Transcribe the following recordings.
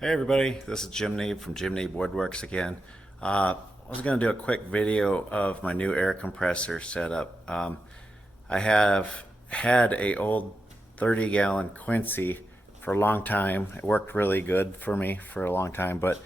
Hey everybody, this is Jim Neeb from Jim Neeb Woodworks again. I was going to do a quick video of my new air compressor setup. I have had a old 30-gallon Quincy for a long time. It worked really good for me for a long time, but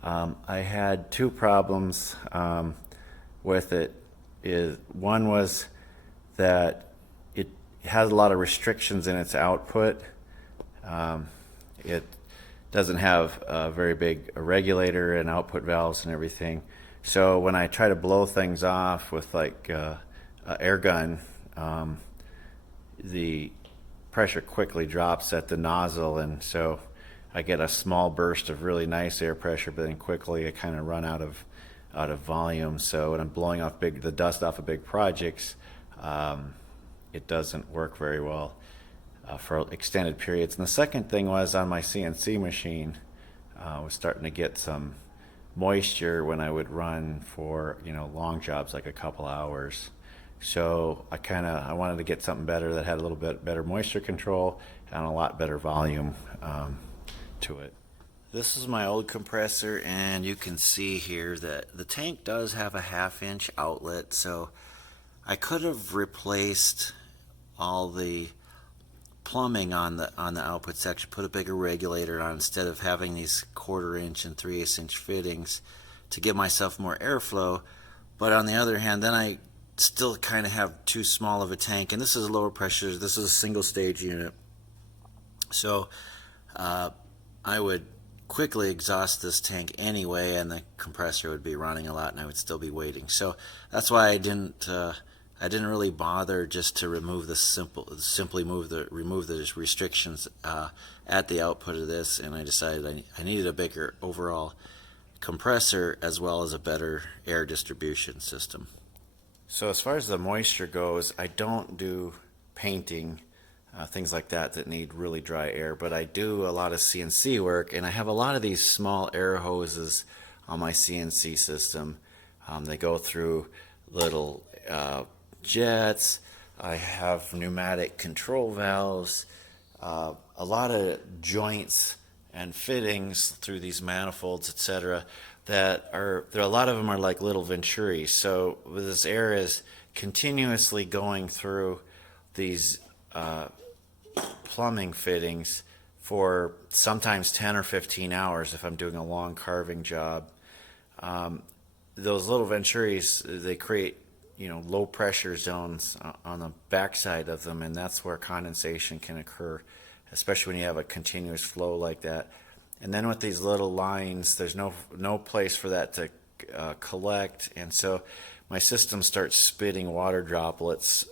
I had two problems with it. One was that it has a lot of restrictions in its output. It doesn't have a very big regulator and output valves and everything. So when I try to blow things off with like an air gun, the pressure quickly drops at the nozzle, and so I get a small burst of really nice air pressure, but then quickly I kind of run out of volume. So when I'm blowing off the dust off of big projects, it doesn't work very well for extended periods. And the second thing was on my CNC machine, I was starting to get some moisture when I would run for long jobs like a couple hours. So I wanted to get something better that had a little bit better moisture control and a lot better volume to it. This is my old compressor, and you can see here that the tank does have a 1/2-inch outlet, so I could have replaced all the plumbing on the output section, put a bigger regulator on instead of having these 1/4-inch and 3/8-inch fittings to give myself more airflow. But on the other hand, then I still kind of have too small of a tank, and this is a lower pressure, this is a single stage unit, so I would quickly exhaust this tank anyway, and the compressor would be running a lot and I would still be waiting. So that's why I didn't really bother just to remove remove the restrictions at the output of this, and I decided I needed a bigger overall compressor as well as a better air distribution system. So as far as the moisture goes, I don't do painting, things like that need really dry air, but I do a lot of CNC work, and I have a lot of these small air hoses on my CNC system. They go through little jets. I have pneumatic control valves, a lot of joints and fittings through these manifolds, etc. There are a lot of them are like little venturis. So this air is continuously going through these plumbing fittings for sometimes 10 or 15 hours if I'm doing a long carving job. Those little venturis, they create low pressure zones on the backside of them, and that's where condensation can occur, especially when you have a continuous flow like that. And then with these little lines, there's no place for that to collect, and so my system starts spitting water droplets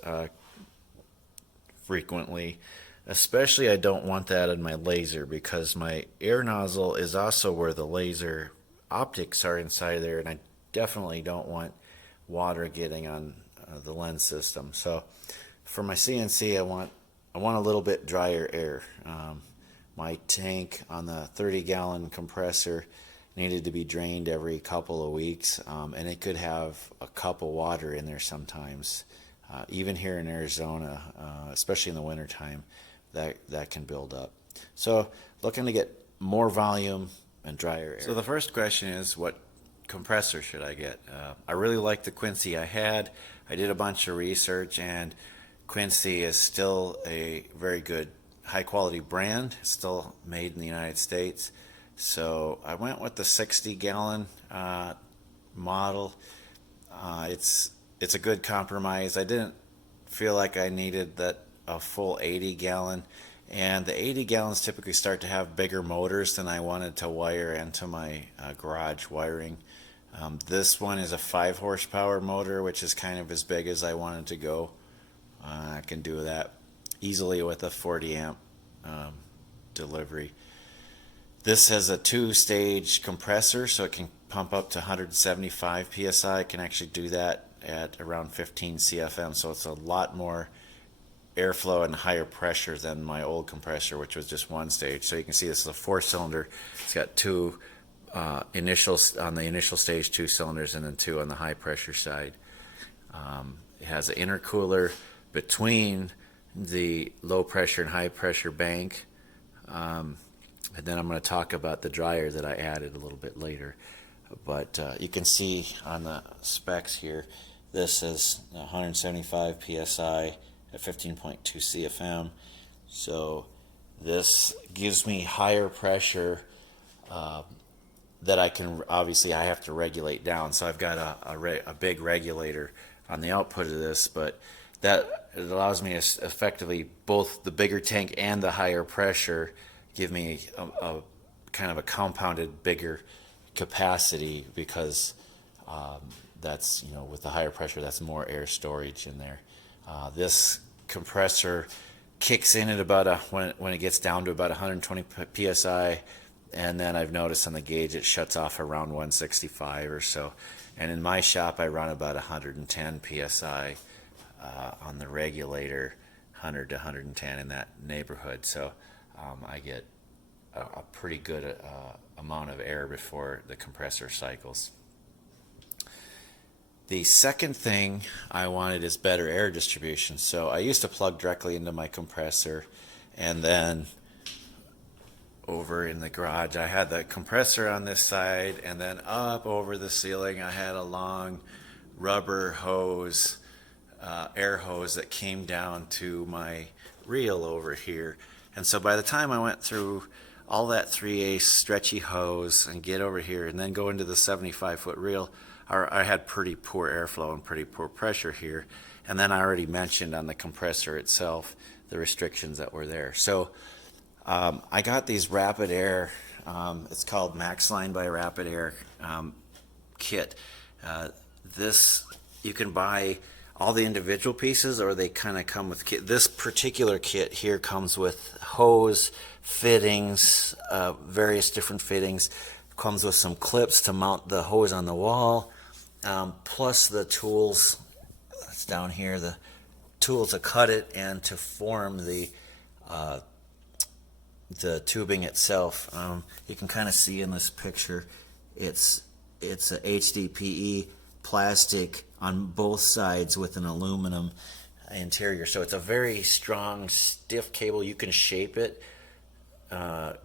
frequently. Especially I don't want that in my laser, because my air nozzle is also where the laser optics are inside there, and I definitely don't want water getting on the lens system. So for my CNC, I want a little bit drier air. My tank on the 30-gallon compressor needed to be drained every couple of weeks, and it could have a cup of water in there sometimes. Even here in Arizona, especially in the wintertime, that can build up. So looking to get more volume and drier air. So the first question is, what compressor should I get? I really like the Quincy I had. I did a bunch of research, and Quincy is still a very good high quality brand. It's still made in the United States. So I went with the 60-gallon model. It's a good compromise. I didn't feel like I needed a full 80-gallon, and the 80 gallons typically start to have bigger motors than I wanted to wire into my garage wiring. This one is a 5 horsepower motor, which is kind of as big as I wanted to go. I can do that easily with a 40 amp delivery. This has a 2-stage compressor, so it can pump up to 175 psi. It can actually do that at around 15 CFM, so it's a lot more airflow and higher pressure than my old compressor, which was just 1 stage. So you can see this is a 4-cylinder. It's got two on the initial stage, 2 cylinders, and then 2 on the high pressure side. It has an intercooler between the low pressure and high pressure bank. And then I'm going to talk about the dryer that I added a little bit later. But you can see on the specs here, this is 175 psi at 15.2 CFM. So this gives me higher pressure that I can, obviously I have to regulate down. So I've got a big regulator on the output of this, but that it allows me to effectively, both the bigger tank and the higher pressure give me a kind of a compounded bigger capacity, because that's, you know, with the higher pressure, that's more air storage in there. This compressor kicks in at about when it gets down to about 120 psi, and then I've noticed on the gauge it shuts off around 165 or so. And in my shop I run about 110 psi on the regulator, 100 to 110 in that neighborhood. So I get a pretty good amount of air before the compressor cycles. The second thing I wanted is better air distribution. So I used to plug directly into my compressor, and then over in the garage I had the compressor on this side, and then up over the ceiling I had a long rubber hose, air hose that came down to my reel over here. And so by the time I went through all that 3/8 stretchy hose and get over here and then go into the 75-foot reel, I had pretty poor airflow and pretty poor pressure here. And then I already mentioned on the compressor itself the restrictions that were there. So I got these RapidAir, it's called Maxline by RapidAir kit. This, you can buy all the individual pieces, or they kind of come with kit. This particular kit here comes with hose, fittings, various different fittings. Comes with some clips to mount the hose on the wall, plus the tools. That's down here. The tools to cut it and to form the tubing itself. You can kind of see in this picture, it's a HDPE plastic on both sides with an aluminum interior. So it's a very strong, stiff cable. You can shape it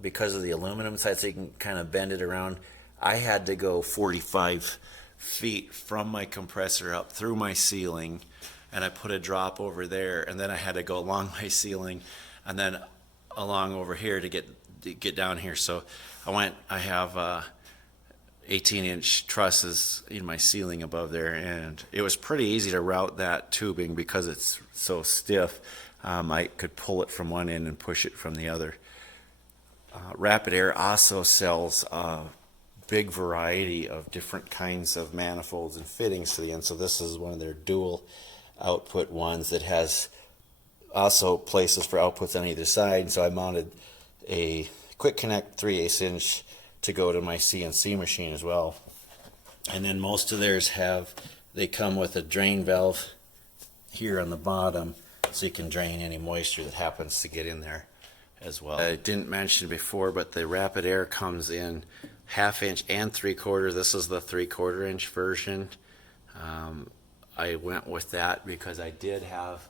because of the aluminum side, so you can kind of bend it around. I had to go 45 feet from my compressor up through my ceiling, and I put a drop over there, and then I had to go along my ceiling and then along over here to get down here. So I have 18-inch trusses in my ceiling above there, and it was pretty easy to route that tubing because it's so stiff. I could pull it from one end and push it from the other. RapidAir also sells a big variety of different kinds of manifolds and fittings to the end. So this is one of their dual output ones that has also places for outputs on either side. So I mounted a quick connect 3/8 inch to go to my CNC machine as well. And then most of theirs they come with a drain valve here on the bottom, so you can drain any moisture that happens to get in there as well. I didn't mention before, but the RapidAir comes in 1/2 inch and 3/4. This is the 3/4 inch version. I went with that because I did have,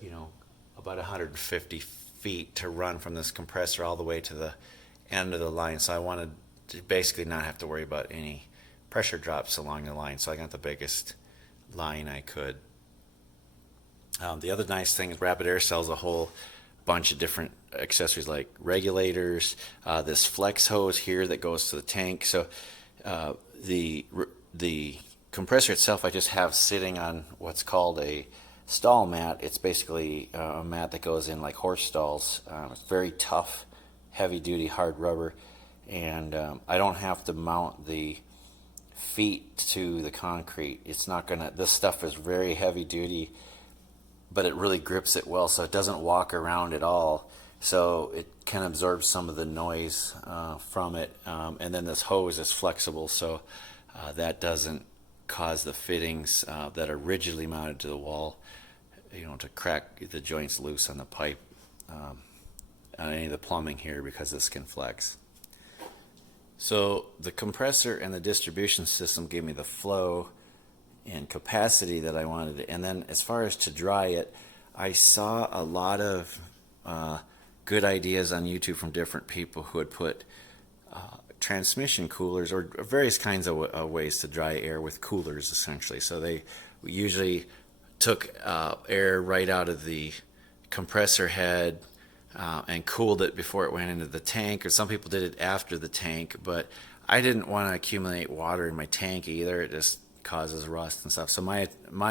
you know, about 150 feet to run from this compressor all the way to the end of the line. So I wanted to basically not have to worry about any pressure drops along the line. So I got the biggest line I could. The other nice thing is RapidAir sells a whole bunch of different accessories like regulators, this flex hose here that goes to the tank. So the compressor itself I just have sitting on what's called a stall mat. It's basically a mat that goes in like horse stalls. It's very tough, heavy duty, hard rubber, and I don't have to mount the feet to the concrete. It's not gonna, this stuff is very heavy duty, but it really grips it well, so it doesn't walk around at all. So it can absorb some of the noise from it, and then this hose is flexible, so that doesn't cause the fittings that are rigidly mounted to the wall, you know, to crack the joints loose on the pipe, on any of the plumbing here, because this can flex. So the compressor and the distribution system gave me the flow and capacity that I wanted. And then as far as to dry it, I saw a lot of good ideas on YouTube from different people who had put transmission coolers or various kinds of ways to dry air with coolers, essentially. So they usually took air right out of the compressor head and cooled it before it went into the tank, or some people did it after the tank, but I didn't want to accumulate water in my tank either. It just causes rust and stuff. So my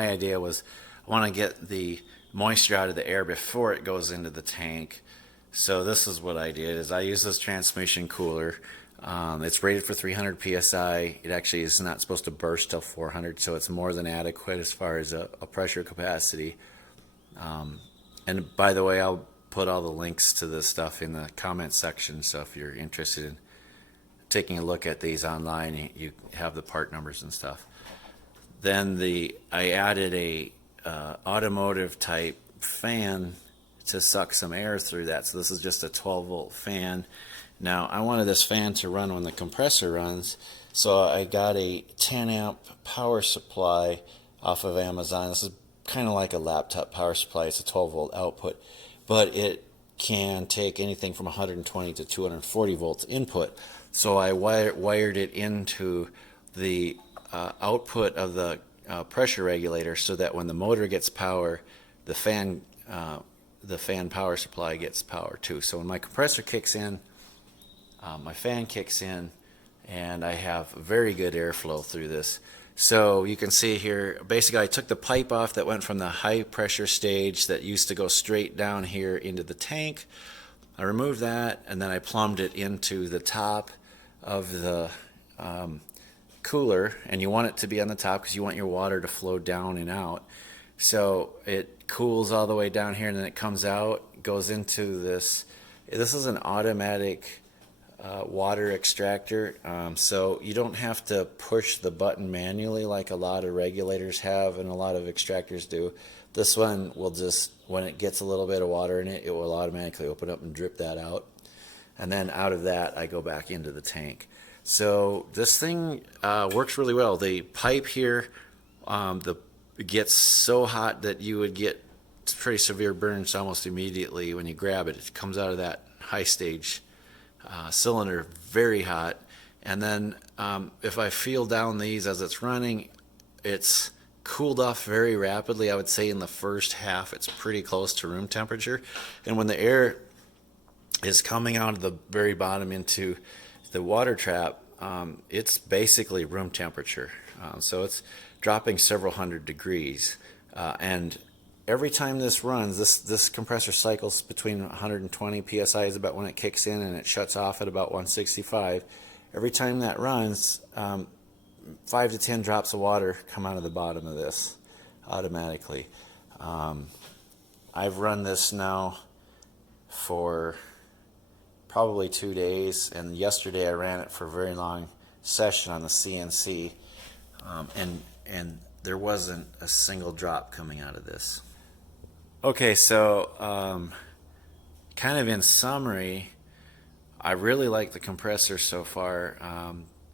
idea was I want to get the moisture out of the air before it goes into the tank. So this is what I did, is I use this transmission cooler. It's rated for 300 psi. It actually is not supposed to burst till 400, so it's more than adequate as far as a pressure capacity. And by the way, I'll put all the links to this stuff in the comment section, so if you're interested in taking a look at these online, you have the part numbers and stuff. Then I added a automotive type fan to suck some air through that. So this is just a 12-volt fan. Now I wanted this fan to run when the compressor runs, so I got a 10 amp power supply off of Amazon. This is kind of like a laptop power supply. It's a 12-volt output, but it can take anything from 120 to 240 volts input. So I wired it into the output of the pressure regulator, so that when the motor gets power, the fan power supply gets power too. So when my compressor kicks in, my fan kicks in, and I have very good airflow through this. So you can see here, basically I took the pipe off that went from the high pressure stage that used to go straight down here into the tank. I removed that, and then I plumbed it into the top of the cooler, and you want it to be on the top because you want your water to flow down and out. So it cools all the way down here, and then it comes out, goes into this. This is an automatic water extractor, so you don't have to push the button manually like a lot of regulators have and a lot of extractors do. This one will just, when it gets a little bit of water in it, it will automatically open up and drip that out, and then out of that I go back into the tank. So this thing works really well. The pipe here it gets so hot that you would get pretty severe burns almost immediately when you grab it. It comes out of that high stage cylinder very hot, and then if I feel down these as it's running, it's cooled off very rapidly. I would say in the first half it's pretty close to room temperature, and when the air is coming out of the very bottom into the water trap, it's basically room temperature. So it's dropping several hundred degrees, and every time this runs, this compressor cycles between 120 psi is about when it kicks in, and it shuts off at about 165. Every time that runs, 5 to 10 drops of water come out of the bottom of this automatically. I've run this now for probably 2 days, and yesterday I ran it for a very long session on the CNC, and there wasn't a single drop coming out of this. Okay, so kind of in summary, I really like the compressor so far.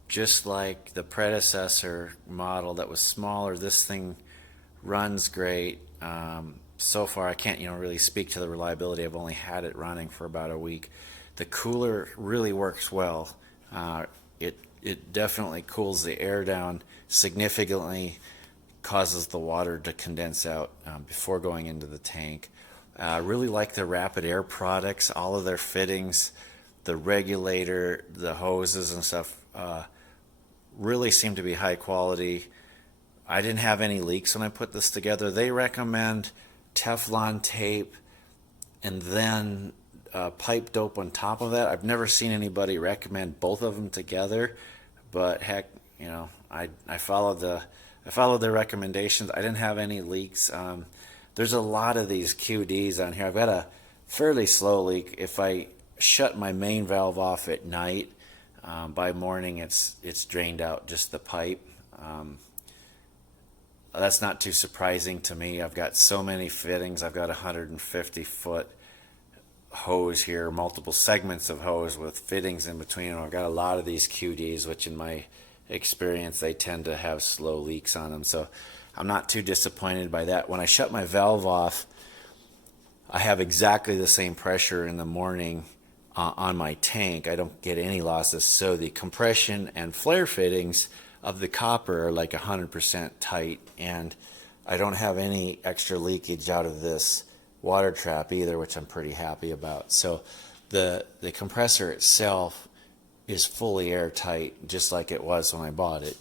Just like the predecessor model that was smaller, this thing runs great. So far I can't really speak to the reliability. I've only had it running for about a week. The cooler really works well. It definitely cools the air down significantly, causes the water to condense out before going into the tank. I really like the RapidAir products, all of their fittings, the regulator, the hoses and stuff really seem to be high quality. I didn't have any leaks when I put this together. They recommend Teflon tape and then pipe dope on top of that. I've never seen anybody recommend both of them together, but heck, I followed their recommendations. I didn't have any leaks. There's a lot of these QDs on here. I've got a fairly slow leak. If I shut my main valve off at night, by morning it's drained out, just the pipe. That's not too surprising to me. I've got so many fittings. I've got a 150-foot hose here, multiple segments of hose with fittings in between them. I've got a lot of these QDs, which in my experience they tend to have slow leaks on them, so I'm not too disappointed by that. When I shut my valve off, I have exactly the same pressure in the morning on my tank. I don't get any losses. So the compression and flare fittings of the copper are like 100% tight, and I don't have any extra leakage out of this water trap either, which I'm pretty happy about. So the compressor itself is fully airtight, just like it was when I bought it.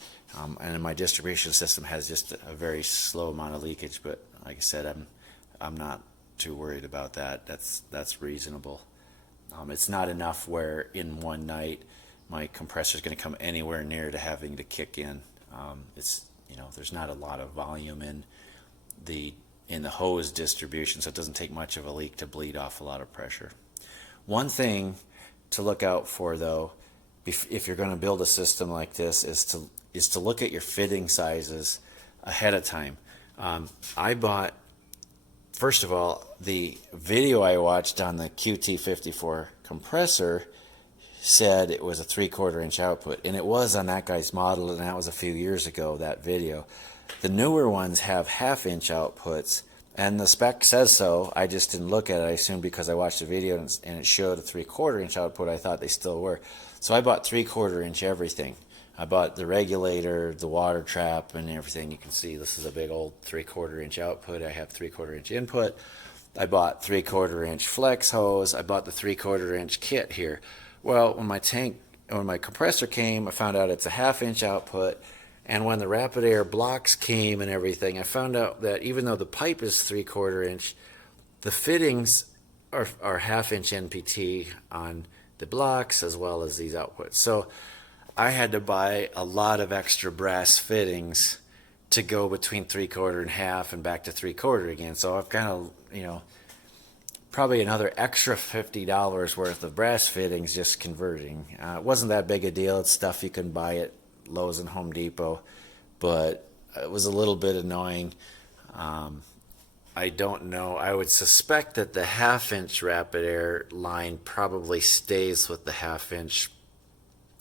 And my distribution system has just a very slow amount of leakage, but like I said, I'm not too worried about that. That's reasonable. It's not enough where in one night my compressor is going to come anywhere near to having to kick in. There's not a lot of volume in the hose distribution, so it doesn't take much of a leak to bleed off a lot of pressure. One thing to look out for, though, if you're going to build a system like this, is to look at your fitting sizes ahead of time. I bought, first of all, the video I watched on the QT-54 compressor said it was a 3/4 inch output, and it was on that guy's model, and that was a few years ago, that video. The newer ones have 1/2 inch outputs, and the spec says so. I just didn't look at it. I assumed because I watched the video and it showed a 3/4 inch output, I thought they still were. So I bought 3/4 inch everything. I bought the regulator, the water trap, and everything. You can see this is a big old 3/4 inch output. I have 3/4 inch input. I bought 3/4 inch flex hose. I bought the 3/4 inch kit here. Well, when my compressor came, I found out it's a 1/2 inch output. And when the RapidAir blocks came and everything, I found out that even though the pipe is 3/4 inch, the fittings are 1/2 inch NPT on the blocks as well as these outputs. So I had to buy a lot of extra brass fittings to go between 3/4 and 1/2 and back to 3/4 again. So I've kind of, probably another extra $50 worth of brass fittings just converting. It wasn't that big a deal. It's stuff you can buy at Lowe's and Home Depot, but it was a little bit annoying. I don't know. I would suspect that the 1/2 inch RapidAir line probably stays with the 1/2 inch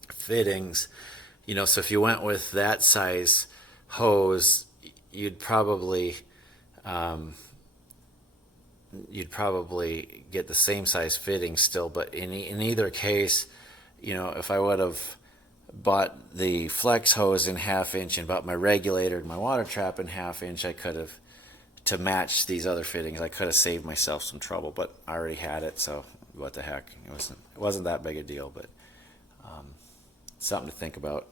fittings. So if you went with that size hose, you'd probably get the same size fitting still. But in either case, if I would have bought the flex hose in 1/2 inch and bought my regulator and my water trap in 1/2 inch, I could have, to match these other fittings, I could have saved myself some trouble, but I already had it, so what the heck. It wasn't that big a deal, but something to think about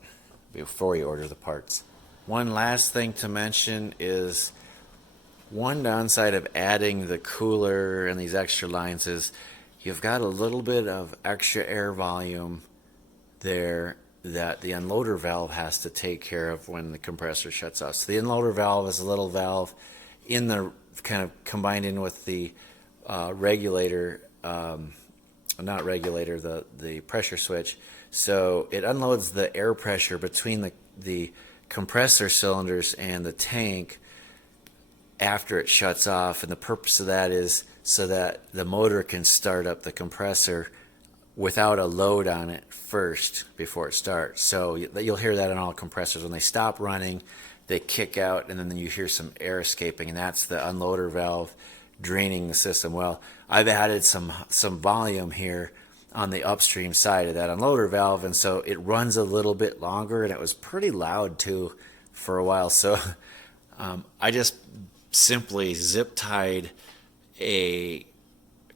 before you order the parts. One last thing to mention is one downside of adding the cooler and these extra lines is you've got a little bit of extra air volume there that the unloader valve has to take care of when the compressor shuts off. So the unloader valve is a little valve in the kind of combined in with the regulator, not regulator, the pressure switch. So it unloads the air pressure between the compressor cylinders and the tank after it shuts off, and the purpose of that is so that the motor can start up the compressor without a load on it first before it starts. So you'll hear that in all compressors. When they stop running, they kick out, and then you hear some air escaping, and that's the unloader valve draining the system. Well, I've added some volume here on the upstream side of that unloader valve, and so it runs a little bit longer, and it was pretty loud too for a while. So I just simply zip tied a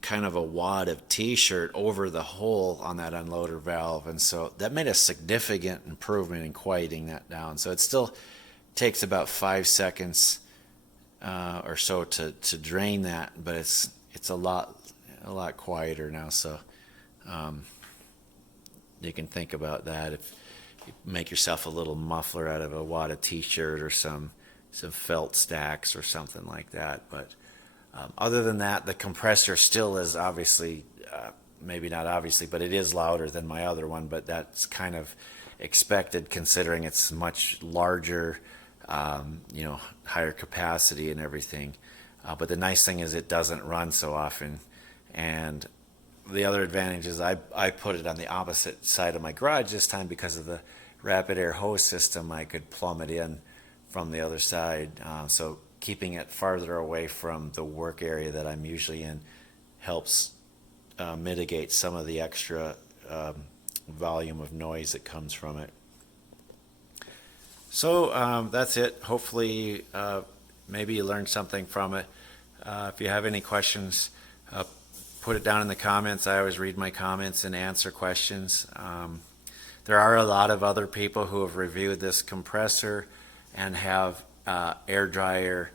kind of a wad of t-shirt over the hole on that unloader valve, and so that made a significant improvement in quieting that down. So it still takes about 5 seconds or so to drain that, but it's a lot quieter now. So you can think about that if you make yourself a little muffler out of a wad of t-shirt or some felt stacks or something like that. But other than that, the compressor still is obviously, maybe not obviously, but it is louder than my other one, but that's kind of expected considering it's much larger, higher capacity and everything. But the nice thing is it doesn't run so often. And the other advantage is I put it on the opposite side of my garage this time because of the RapidAir hose system. I could plumb it in from the other side. So keeping it farther away from the work area that I'm usually in helps mitigate some of the extra volume of noise that comes from it. So that's it. Hopefully maybe you learned something from it. If you have any questions, put it down in the comments. I always read my comments and answer questions. There are a lot of other people who have reviewed this compressor and have air dryer,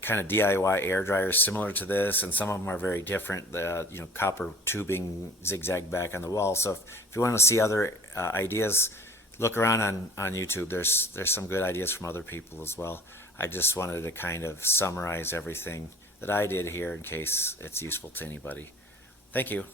kind of DIY air dryers similar to this, and some of them are very different. The copper tubing zigzag back on the wall. So if you want to see other ideas, look around on YouTube. There's some good ideas from other people as well. I just wanted to kind of summarize everything that I did here in case it's useful to anybody. Thank you.